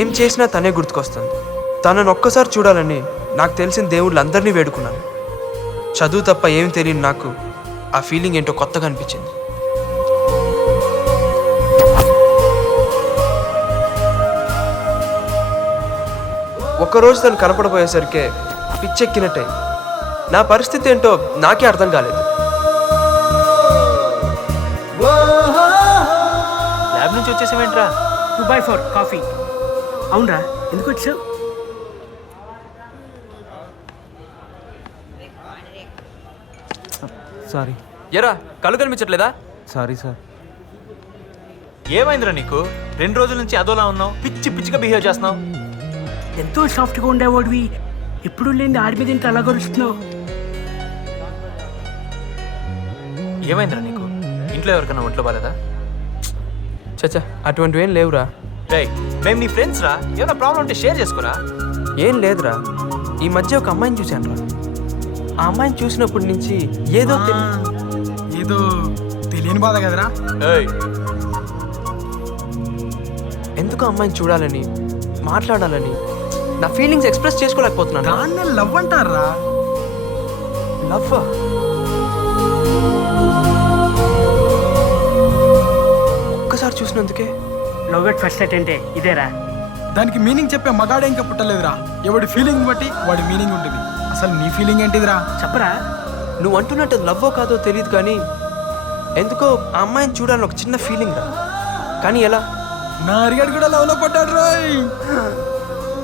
ఏం చేసినా తనే గుర్తుకొస్తుంది. తనను ఒక్కసారి చూడాలని నాకు తెలిసిన దేవుళ్ళందరినీ వేడుకున్నాను. చదువు తప్ప ఏం తెలియని నాకు ఆ ఫీలింగ్ ఏంటో కొత్తగా అనిపించింది. ఒక్కరోజు తను కనపడబోయేసరికే పిచ్చెక్కినట్టే. నా పరిస్థితి ఏంటో నాకే అర్థం కాలేదు. ల్యాబ్ నుంచి వచ్చేసావేంట్రా? 2/4 కాఫీ. అవునరా, ఎందుకు వచ్చావు? సారీ ఎరా కళ్ళు కనిపించట్లేదా? Sorry sir. ఏమైందిరా నీకు? 2 రోజుల నుంచి అదోలా ఉన్నావు, పిచ్చి పిచ్చిగా బిహేవ్ చేస్తున్నావు. ఎంతో సాఫ్ట్గా ఉండేవాడివి, ఎప్పుడు లేని ఆడి మీద ఇంత అలా గరుస్తున్నావు. ఏమైందిరా నీకు? ఇంట్లో ఎవరికైనా ఒంట్లో బాలేదా? చచ్చా, అటువంటివి ఏం లేవురా. రేయ్, మేము నీ ఫ్రెండ్స్ రా, ఏమైనా ప్రాబ్లం ఉంటే షేర్ చేసుకోరా. ఏం లేదురా, ఈ మధ్య ఒక అమ్మాయిని చూశాను రా. ఆ అమ్మాయిని చూసినప్పటి నుంచి ఏదో ఏదో తెలియని బాధ కదరా. ఏయ్, ఎందుకు అమ్మాయిని చూడాలని, మాట్లాడాలని నా ఫీలింగ్స్ ఎక్స్ప్రెస్ చేసుకోలేకపోతున్నాను. దాన్నే లవ్ అంటారా? లవ్ ఒక్కసారి చూసినందుకే లవ్ ఎట్ ఫస్ట్ సైట్ అంటే ఇదేరా? దానికి మీనింగ్ చెప్పే మగాడే ఇంకా పుట్టలేదురా. ఎవడి ఫీలింగ్ బట్టి వాడి మీనింగ్ ఉంటుంది. అసలు నీ ఫీలింగ్ ఏంటిదిరా? చెప్పరా. నువ్వు అంటున్నట్టు లవ్వో కాదో తెలియదు, కానీ ఎందుకో ఆ అమ్మాయిని చూడాలని ఒక చిన్న ఫీలింగ్ రా. కానీ ఎలా? నా అరిగాడు కూడా లవ్ లో పడ్డాడు రోయ్.